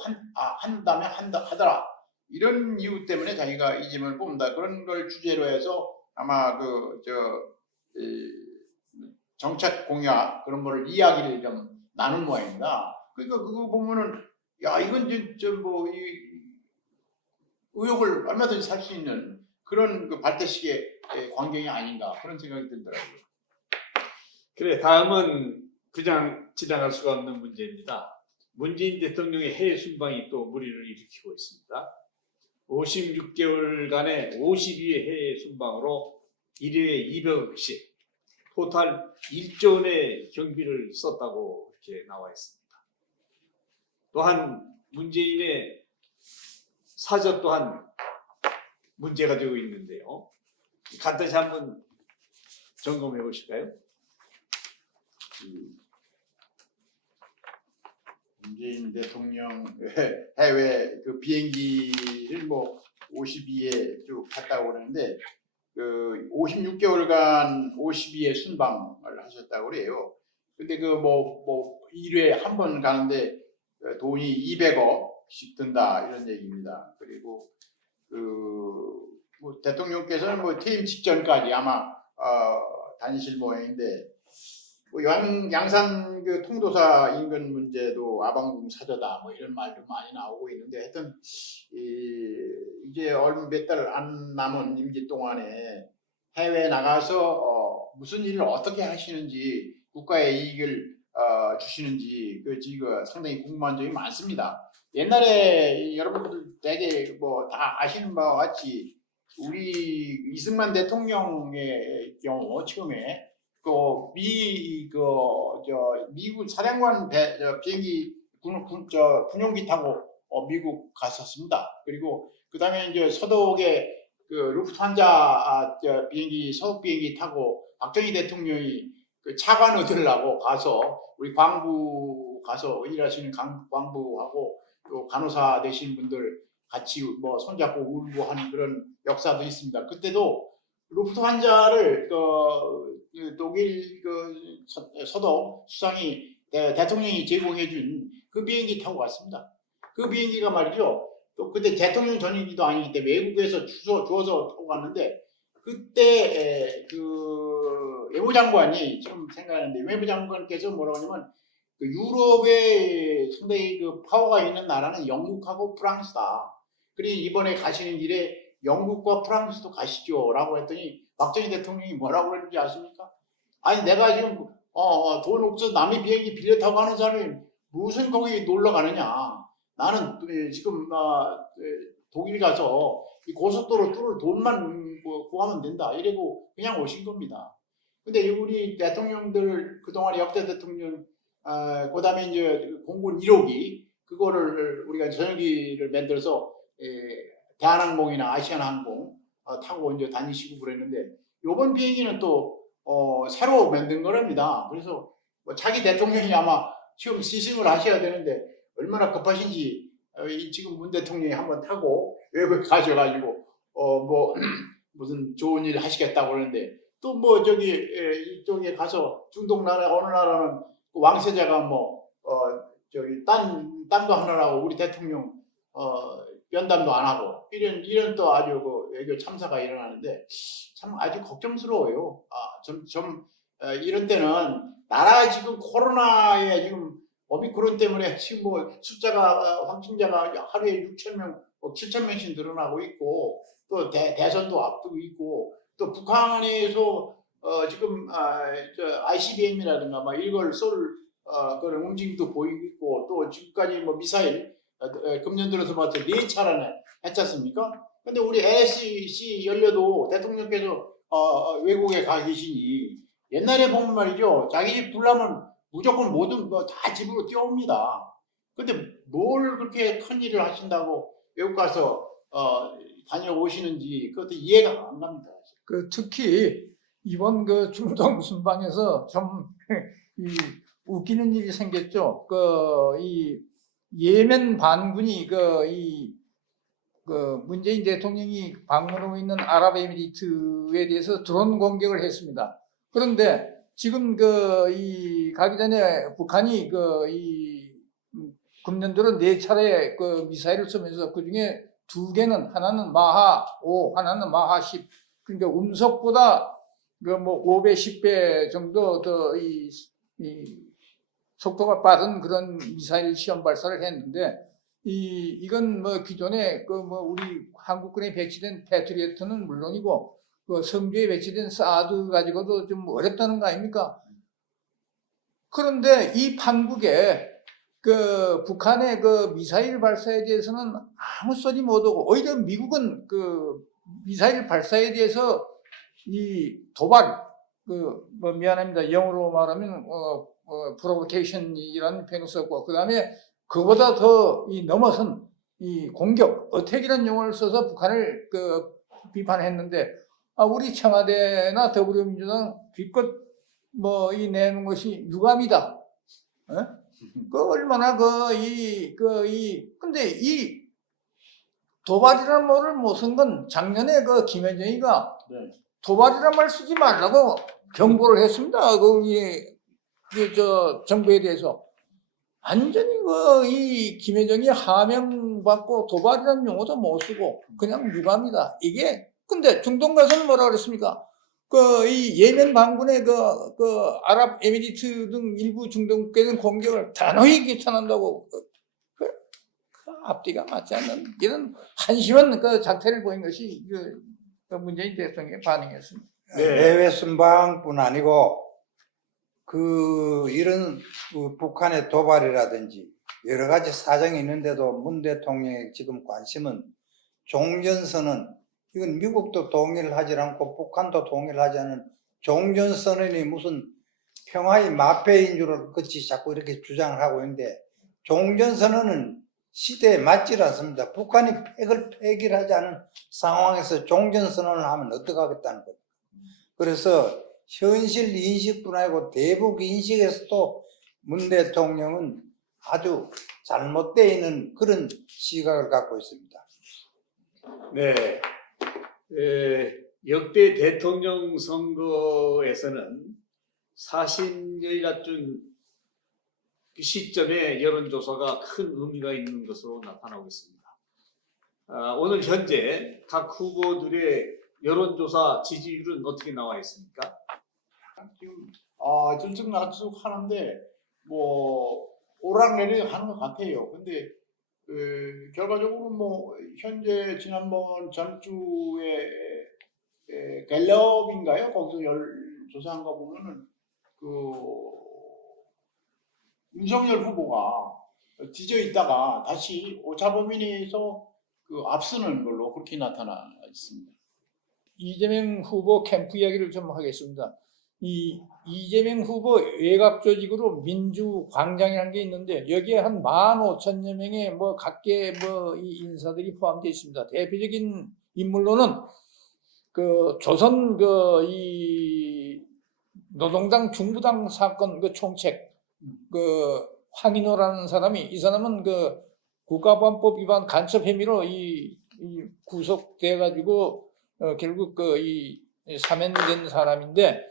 한다면 하더라 이런 이유 때문에 자기가 이재명을 뽑는다 그런 걸 주제로 해서 아마 정책 공약 그런 거를 이야기를 좀 나눈 모양입니다. 그러니까 그거 보면은 야 이건 좀뭐 의혹을 얼마든지 살 수 있는 그런 그 발대식의 광경이 아닌가 그런 생각이 들더라고요. 그래, 다음은 그냥 지나갈 수가 없는 문제입니다. 문재인 대통령의 해외 순방이 또 물의를 일으키고 있습니다. 56개월간의 52회 해외 순방으로 1회에 200억씩 토탈 1조 원의 경비를 썼다고 이렇게 나와 있습니다. 또한 문재인의 사저 또한 문제가 되고 있는데요. 간단히 한번 점검해 보실까요? 문재인 대통령 해외 그 비행기를 뭐 52회 쭉 갔다고 그러는데 그 56개월간 52회 순방을 하셨다고 그래요. 근데 그 뭐 1회 한 번 가는데 돈이 200억씩 든다 이런 얘기입니다. 그리고 뭐 대통령께서는 뭐 퇴임 직전까지 아마 다니실 모양인데 뭐 양산 그 통도사 인근 문제도 아방궁 사저다 뭐 이런 말도 많이 나오고 있는데 하여튼 이제 얼마 몇 달 안 남은 임기 동안에 해외 나가서 무슨 일을 어떻게 하시는지 국가에 이익을 주시는지 지금 상당히 궁금한 점이 많습니다. 옛날에 여러분들 되게 뭐 다 아시는 바와 같이 우리 이승만 대통령의 경우 처음에 미국 사령관 비행기 군용기 타고 미국 갔었습니다. 그리고 그 다음에 이제 서독에 그 루프트한자 비행기 서독 비행기 타고 박정희 대통령이 그 차관 얻으려고 가서 우리 광부 가서 일하시는 광부하고 또 간호사 되신 분들 같이 뭐 손잡고 울고 하는 그런 역사도 있습니다. 그때도 루프트한자를 독일 서독 수상이 대통령이 제공해준 그 비행기 타고 갔습니다. 그 비행기가 말이죠. 또 그때 대통령 전용기도 아니기 때문에 외국에서 주워서 타고 갔는데 그때 그 외무장관이 지금 생각하는데 외무장관께서 뭐라고 하냐면 그 유럽에 상당히 그 파워가 있는 나라는 영국하고 프랑스다. 그리고 이번에 가시는 길에 영국과 프랑스도 가시죠라고 했더니 박정희 대통령이 뭐라고 그랬는지 아십니까? 아니 내가 지금 돈 없어 남의 비행기 빌려 타고 가는 사람이 무슨 거기 놀러 가느냐. 나는 지금 독일 가서 이 고속도로 뚫을 돈만 구하면 된다. 이러고 그냥 오신 겁니다. 근데 우리 대통령들 그동안 역대 대통령 그다음에 이제 공군 1호기 그거를 우리가 전용기를 만들어서 대한항공이나 아시아나항공 타고 이제 다니시고 그랬는데 요번 비행기는 또 새로 만든 거랍니다. 그래서 뭐 자기 대통령이 아마 지금 시승을 하셔야 되는데 얼마나 급하신지 지금 문 대통령이 한번 타고 외국에 가셔가지고 뭐 무슨 좋은 일 하시겠다고 그러는데 또 뭐 저기 이쪽에 가서 중동 나라 어느 나라는 왕세자가 뭐 저기 딴 거 하느라고 우리 대통령 면담도 안 하고 이런 또 아주 그 외교 참사가 일어나는데 참 아주 걱정스러워요. 좀 이런 때는 나라가 지금 코로나에 지금 오미크론 때문에 지금 뭐 숫자가 확진자가 하루에 6,000명, 7,000명씩 늘어나고 있고 또 대선도 앞두고 있고 또 북한에서 지금 ICBM이라든가 막 이걸 쏠 그런 움직임도 보이고 있고 또 지금까지 뭐 미사일 금년 들어서 봤을 때 4차례나 했지 않습니까? 근데 우리 LSC 열려도 대통령께서 외국에 가 계시니 옛날에 보면 말이죠. 자기 집 불나면 무조건 모든 거 다 집으로 뛰어옵니다. 근데 뭘 그렇게 큰 일을 하신다고 외국 가서 다녀오시는지 그것도 이해가 안 갑니다. 그 특히 이번 그 중동 순방에서 좀 이 웃기는 일이 생겼죠. 이 예멘 반군이 그 문재인 대통령이 방문하고 있는 아랍에미리트에 대해서 드론 공격을 했습니다. 그런데 지금 가기 전에 북한이 금년도로 4차례 미사일을 쏘면서 그 중에 2개는 하나는 마하 5, 하나는 마하 10. 그러니까 음속보다 5배, 10배 정도 더 이 속도가 빠른 그런 미사일 시험 발사를 했는데 이건 뭐 기존에 우리 한국군에 배치된 패트리어트는 물론이고 성주에 배치된 사드 가지고도 좀 어렵다는 거 아닙니까? 그런데 이 판국에 북한의 미사일 발사에 대해서는 아무 소리 못하고 오히려 미국은 미사일 발사에 대해서 이 도발 미안합니다. 영어로 말하면 프로보케이션이라는 표현을 썼고 그다음에 그보다 더 넘어선 이 공격, 어택이라는 용어를 써서 북한을 비판했는데 우리 청와대나 더불어민주당 기껏 내는 것이 유감이다. 얼마나 근데 이 도발이라는 말을 못 쓴 건 작년에 김여정이가 네. 도발이라는 말 쓰지 말라고 경고를 했습니다. 정부에 대해서. 완전히 이 김여정이 하명받고 도발이라는 용어도 못 쓰고 그냥 유감이다. 근데 중동 가서는 뭐라 그랬습니까? 이 예멘 반군의 아랍에미리트 등 일부 중동 국가는 공격을 단호히 규탄한다고 앞뒤가 맞지 않는 이런 한심한 작태를 보인 것이 문재인 대통령의 반응이었습니다. 네. 해외 순방뿐 아니고 이런 북한의 도발이라든지 여러 가지 사정이 있는데도 문 대통령의 지금 관심은 종전선언, 이건 미국도 동의를 하지 않고 북한도 동의를 하지 않은 종전선언이 무슨 평화의 마패인 줄 그치 자꾸 이렇게 주장을 하고 있는데 종전선언은 시대에 맞질 않습니다. 북한이 핵을 폐기하지 않은 상황에서 종전선언을 하면 어떡하겠다는 거죠. 그래서 현실 인식뿐 아니고 대북 인식에서도 문 대통령은 아주 잘못되어 있는 그런 시각을 갖고 있습니다. 네. 역대 대통령 선거에서는 사신여일 같은 그 시점에 여론조사가 큰 의미가 있는 것으로 나타나고 있습니다. 오늘 현재 각 후보들의 여론조사 지지율은 어떻게 나와 있습니까? 지금 들쭉날쭉 하는데 뭐 오락내리 하는 것 같아요. 근데 결과적으로 뭐 현재 지난번 전주에 갤럽인가요? 거기서 조사한 거 보면은 그 윤석열 후보가 뒤져 있다가 다시 오차범위내에서 그 앞서는 걸로 그렇게 나타나 있습니다. 이재명 후보 캠프 이야기를 좀 하겠습니다. 이 이재명 후보 외곽 조직으로 민주광장이라는 게 있는데 여기에 한 15,000여 명의 뭐 각계 이 인사들이 포함되어 있습니다. 대표적인 인물로는 그 조선 이 노동당 중부당 사건 그 총책 그 황인호라는 사람이 이 사람은 그 국가보안법 위반 간첩 혐의로 이 구속돼 가지고 결국 이 사면된 사람인데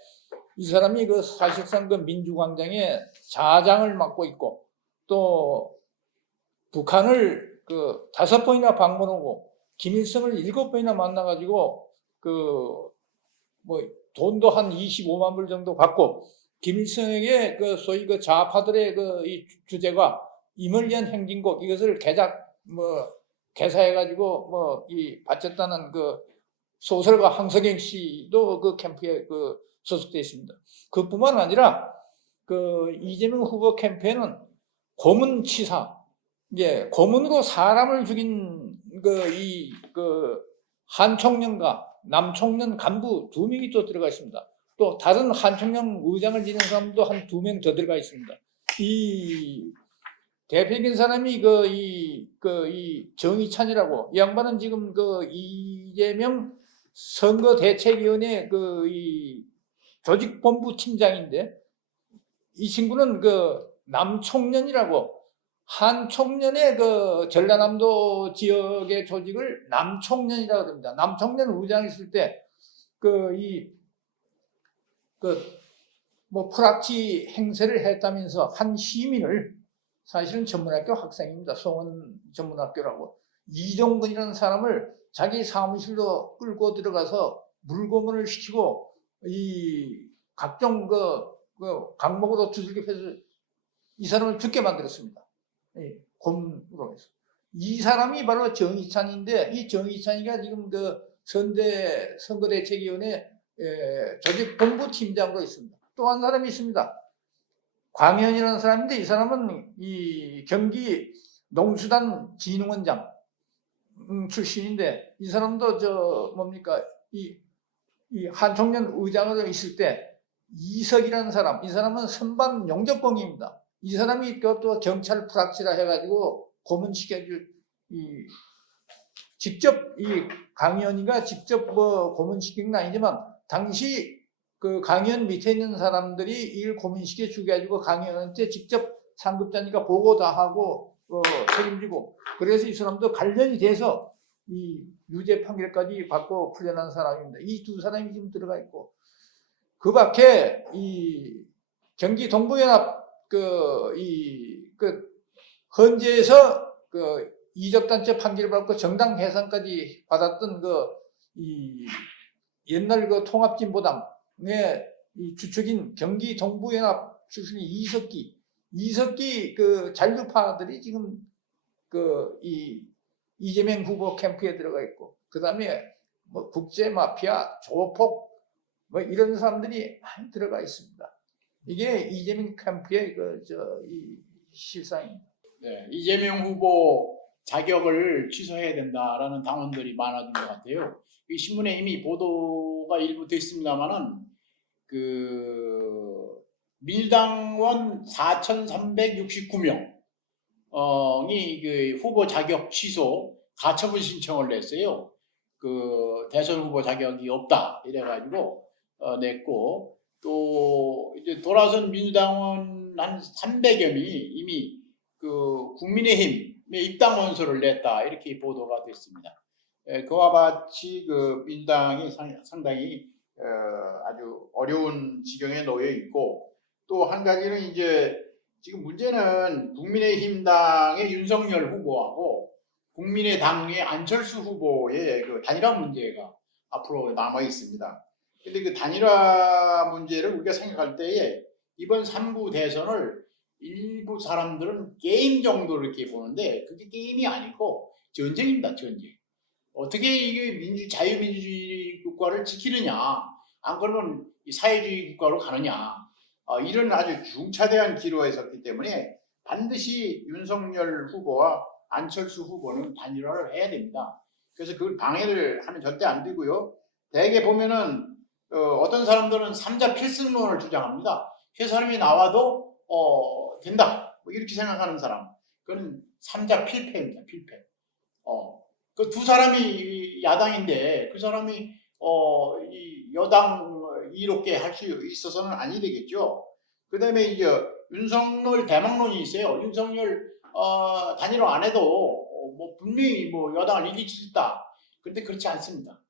이 사람이 그 사실상 그 민주광장의 자장을 맡고 있고 또 북한을 그 5번이나 방문하고 김일성을 7번이나 만나가지고 그 뭐 돈도 한 25만 불 정도 받고 김일성에게 그 소위 그 좌파들의 그 이 주제가 임을위한 행진곡 이것을 개사해가지고 이 바쳤다는 그 소설가 황석영 씨도 그 캠프에 그 소속되어 있습니다. 그뿐만 아니라 그 이재명 후보 캠프에는 고문치사, 고문으로 사람을 죽인 그 한총련과 남총련 간부 2명이 또 들어가 있습니다. 또 다른 한총련 의장을 지낸 사람도 한 2명 더 들어가 있습니다. 이 대표적인 사람이 이 정의찬이라고 이 양반은 지금 그 이재명 선거대책위원회 이 조직본부 팀장인데 이 친구는 그 남총련이라고 한총련의 그 전라남도 지역의 조직을 남총련이라고 합니다. 남총련 의장이 있을 때 프락치 행세를 했다면서 한 시민을 사실은 전문학교 학생입니다. 송원 전문학교라고 이종근이라는 사람을 자기 사무실로 끌고 들어가서 물고문을 시키고 이 각종 강목으로 두들겨패서 이 사람을 죽게 만들었습니다. 고문으로 해서. 이 사람이 바로 정의찬인데 이 정의찬이가 지금 그 선거대책위원회 조직본부팀장으로 있습니다. 또 한 사람이 있습니다. 광현이라는 사람인데 이 사람은 이 경기 농수단 진흥원장 출신인데 이 사람도 이 한총련 의장으로 있을 때 이석이라는 사람, 이 사람은 선반 용접범입니다. 이 사람이 또 경찰 프락치라 해가지고 고문시켜줄 직접 이 강연이가 직접 고문시킨 건 아니지만 당시 그 강연 밑에 있는 사람들이 일 고문시켜 주게 가지고 강연한테 직접 상급자니까 보고 다 하고 책임지고 그래서 이 사람도 관련이 돼서 이 유죄 판결까지 받고 풀려난 사람입니다. 이 2사람이 지금 들어가 있고 그 밖에 이 경기 동부연합 헌재에서 이적단체 판결을 받고 정당 해산까지 받았던 이 옛날 통합진보당의 이 주축인 경기 동부연합 출신의 이석기 그 잔류파들이 지금 이 이재명 후보 캠프에 들어가 있고 그 다음에 국제 마피아 조폭 이런 사람들이 많이 들어가 있습니다. 이게 이재명 캠프의 이 실상입니다. 네, 이재명 후보 자격을 취소해야 된다라는 당원들이 많아진 것 같아요. 이 신문에 이미 보도가 일부 됐습니다만은 그 민주당원 4,369명이 그 후보 자격 취소 가처분 신청을 냈어요. 그 대선 후보 자격이 없다 이래가지고 냈고 또 이제 돌아선 민주당원 한 300여 명이 이미 그 국민의힘에 입당 원서를 냈다 이렇게 보도가 됐습니다. 그와 같이 그 민주당이 상당히 아주 어려운 지경에 놓여 있고 또 한 가지는 이제 지금 문제는 국민의힘당의 윤석열 후보하고 국민의당의 안철수 후보의 그 단일화 문제가 앞으로 남아 있습니다. 근데 그 단일화 문제를 우리가 생각할 때에 이번 3구 대선을 일부 사람들은 게임 정도 이렇게 보는데 그게 게임이 아니고 전쟁입니다. 전쟁. 어떻게 이게 자유민주주의 국가를 지키느냐, 안 그러면 이 사회주의 국가로 가느냐, 이런 아주 중차대한 기로에 섰기 때문에 반드시 윤석열 후보와 안철수 후보는 단일화를 해야 됩니다. 그래서 그걸 방해를 하면 절대 안 되고요. 대개 보면은 어떤 사람들은 3자 필승론을 주장합니다. 세 사람이 나와도 된다, 뭐 이렇게 생각하는 사람, 그건 3자 필패입니다. 필패. 그 두 사람이 야당인데 그 사람이 이 여당 이롭게 할 수 있어서는 아니 되겠죠. 그다음에 이제 윤석열 대망론이 있어요. 윤석열 단일화 안 해도 뭐 분명히 뭐 여당을 이길 수 있다. 그런데 그렇지 않습니다.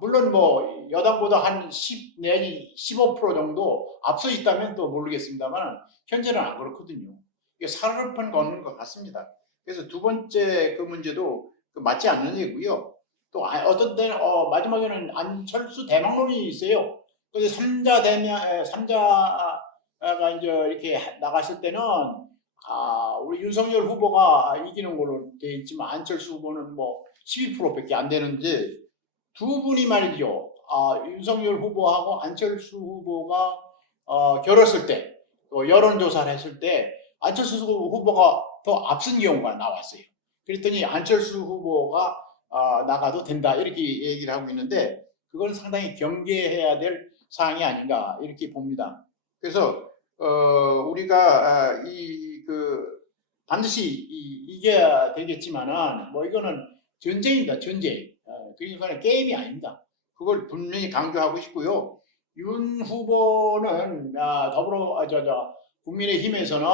물론 뭐 여당보다 한 10 내지 15% 정도 앞서 있다면 또 모르겠습니다만 현재는 안 그렇거든요. 이게 살얼판 걷는 것 같습니다. 그래서 두 번째 그 문제도 맞지 않는 얘기고요. 또 어떤 때는 마지막에는 안철수 대망론이 있어요. 그래서 3자가 이제 이렇게 나갔을 때는 우리 윤석열 후보가 이기는 걸로 돼 있지만 안철수 후보는 뭐 12%밖에 안 되는데 두 분이 말이죠. 윤석열 후보하고 안철수 후보가 겨뤘을 때, 여론조사를 했을 때 안철수 후보가 더 앞선 경우가 나왔어요. 그랬더니 안철수 후보가 나가도 된다 이렇게 얘기를 하고 있는데 그건 상당히 경계해야 될 사항이 아닌가 이렇게 봅니다. 그래서 우리가 반드시 이겨야 되겠지만은 뭐 이거는 전쟁입니다. 전쟁. 그러니까 게임이 아닙니다. 그걸 분명히 강조하고 싶고요. 윤 후보는 국민의힘에서는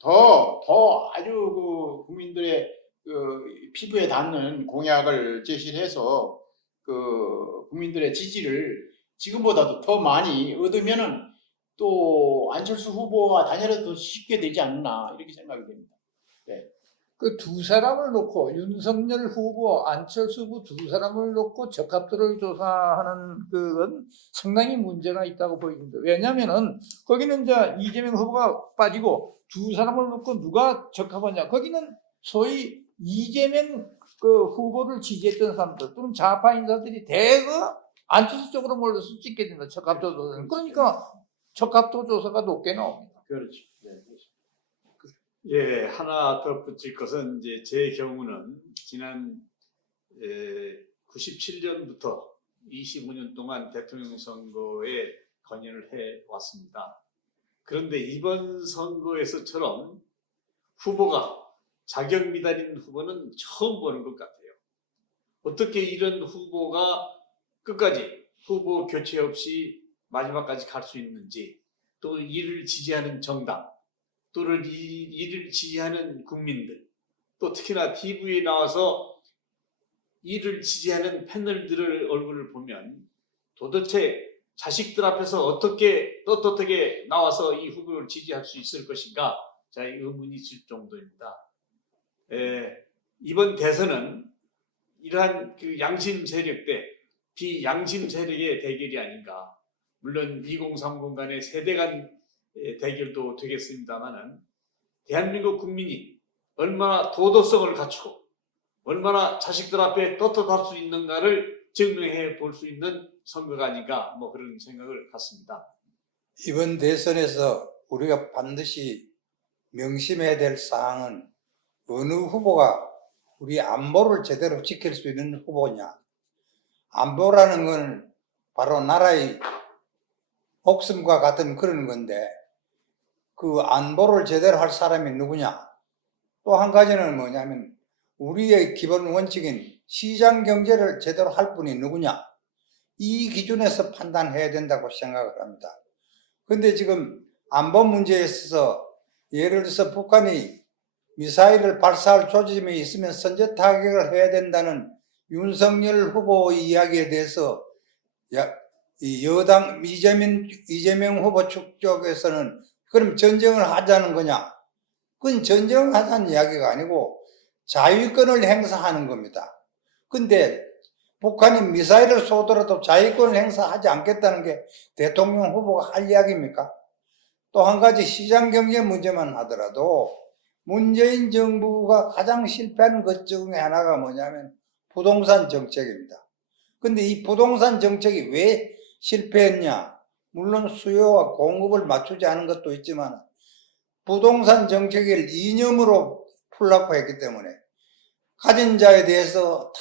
더 아주 그 국민들의 그 피부에 닿는 공약을 제시해서 그 국민들의 지지를 지금보다도 더 많이 얻으면은 또 안철수 후보와 단일화도 더 쉽게 되지 않나 이렇게 생각이 됩니다. 네. 그 두 사람을 놓고 윤석열 후보, 안철수 후보 두 사람을 놓고 적합도를 조사하는 그건 상당히 문제가 있다고 보입니다. 왜냐하면은 거기는 이제 이재명 후보가 빠지고 두 사람을 놓고 누가 적합하냐? 거기는 소위 이재명 그 후보를 지지했던 사람들 또는 좌파 인사들이 대거 안철수 쪽으로 몰려서 찍게 됩니다. 적합도 조사는. 그러니까 적합도 조사가 높게 나옵니다. 그렇죠. 네. 예, 하나 덧붙일 것은 이제 제 경우는 지난 97년부터 25년 동안 대통령 선거에 건연을 해 왔습니다. 그런데 이번 선거에서처럼 후보가 자격 미달인 후보는 처음 보는 것 같아요. 어떻게 이런 후보가 끝까지 후보 교체 없이 마지막까지 갈 수 있는지, 또 이를 지지하는 정당, 또는 이를 지지하는 국민들, 또 특히나 TV에 나와서 이를 지지하는 패널들의 얼굴을 보면 도대체 자식들 앞에서 어떻게 떳떳하게 나와서 이 후보를 지지할 수 있을 것인가, 자, 의문이 있을 정도입니다. 이번 대선은 이러한 그 양심 세력 대 비양심 세력의 대결이 아닌가. 물론 2030 간의 세대 간 대결도 되겠습니다만은 대한민국 국민이 얼마나 도덕성을 갖추고 얼마나 자식들 앞에 떳떳할 수 있는가를 증명해 볼 수 있는 선거가 아닌가, 뭐 그런 생각을 갖습니다. 이번 대선에서 우리가 반드시 명심해야 될 사항은 어느 후보가 우리 안보를 제대로 지킬 수 있는 후보냐. 안보라는 건 바로 나라의 목숨과 같은 그런 건데 그 안보를 제대로 할 사람이 누구냐. 또 한 가지는 뭐냐면 우리의 기본 원칙인 시장 경제를 제대로 할 분이 누구냐. 이 기준에서 판단해야 된다고 생각을 합니다. 그런데 지금 안보 문제에 있어서 예를 들어서 북한이 미사일을 발사할 조짐이 있으면 선제 타격을 해야 된다는 윤석열 후보의 이야기에 대해서 여당 이재명 후보 측 쪽에서는 그럼 전쟁을 하자는 거냐? 그건 전쟁을 하자는 이야기가 아니고 자위권을 행사하는 겁니다. 근데 북한이 미사일을 쏘더라도 자위권을 행사하지 않겠다는 게 대통령 후보가 할 이야기입니까? 또 한 가지 시장 경제 문제만 하더라도 문재인 정부가 가장 실패한 것 중에 하나가 뭐냐면 부동산 정책입니다. 근데 이 부동산 정책이 왜 실패했냐? 물론 수요와 공급을 맞추지 않은 것도 있지만 부동산 정책을 이념으로 풀라고 했기 때문에 가진 자에 대해서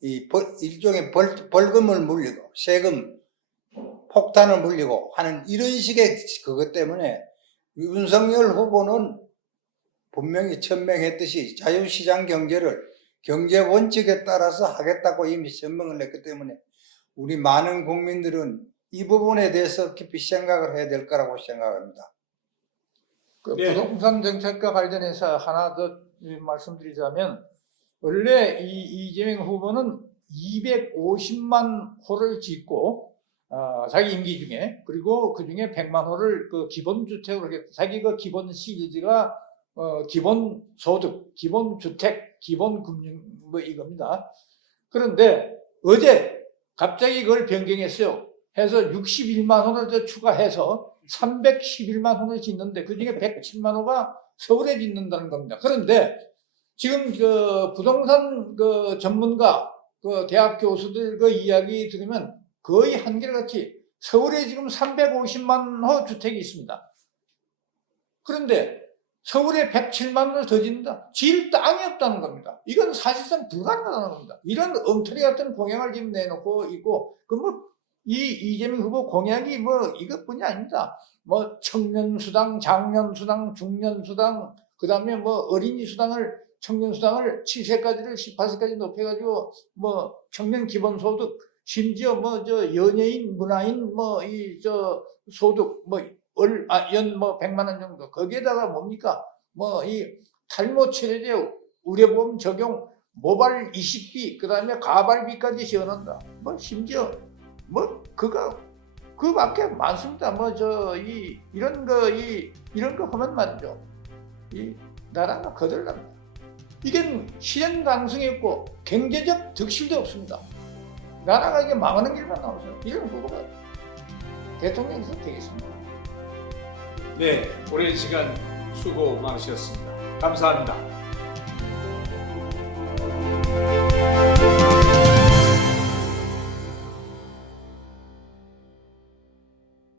일종의 벌금을 물리고 세금 폭탄을 물리고 하는 이런 식의 그것 때문에 윤석열 후보는 분명히 천명했듯이 자유시장 경제를 경제 원칙에 따라서 하겠다고 이미 선명을 했기 때문에 우리 많은 국민들은 이 부분에 대해서 깊이 생각을 해야 될 거라고 생각합니다. 그 네. 부동산 정책과 관련해서 하나 더 말씀드리자면 원래 이 이재명 후보는 250만 호를 짓고 자기 임기 중에 그리고 그 중에 100만 호를 그 기본 주택으로 하겠다. 자기 그 기본 시리즈가 기본 소득, 기본 주택, 기본 금융 뭐 이겁니다. 그런데 어제 갑자기 그걸 변경했어요. 해서 61만 호를 더 추가해서 311만 호를 짓는데 그 중에 107만 호가 서울에 짓는다는 겁니다. 그런데 지금 그 부동산 그 전문가, 그 대학 교수들 그 이야기 들으면 거의 한결같이 서울에 지금 350만 호 주택이 있습니다. 그런데 서울에 107만 호를 더 짓는다. 질 땅이 없다는 겁니다. 이건 사실상 불가능하다는 겁니다. 이런 엉터리 같은 공약을 지금 내놓고 있고, 그 뭐 이 이재명 후보 공약이 뭐 이것뿐이 아닙니다. 뭐 청년 수당, 장년 수당, 중년 수당, 그 다음에 뭐 어린이 수당을 청년 수당을 7세까지를 18세까지 높여가지고 뭐 청년 기본소득, 심지어 뭐 저 연예인, 문화인 뭐 이 저 소득 연 뭐 100만 원 정도 거기에다가 뭡니까 뭐 이 탈모 치료제 의료보험 적용 모발 이식비 그 다음에 가발비까지 지원한다. 뭐 심지어 뭐 그밖에 많습니다. 뭐 저 이런 거 하면 말이죠. 이 나라가 거들납니다. 이게 실현 가능성이 없고 경제적 득실도 없습니다. 나라가 이게 망하는 길만 나오죠. 이런 후보가 대통령이 되겠습니다. 네, 오랜 시간 수고 많으셨습니다. 감사합니다.